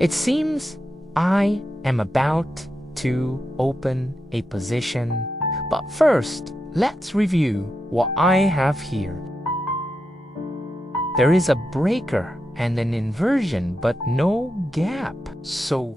It seems I am about to open a position, but first, let's review what I have here. There is a breaker and an inversion, but no gap. So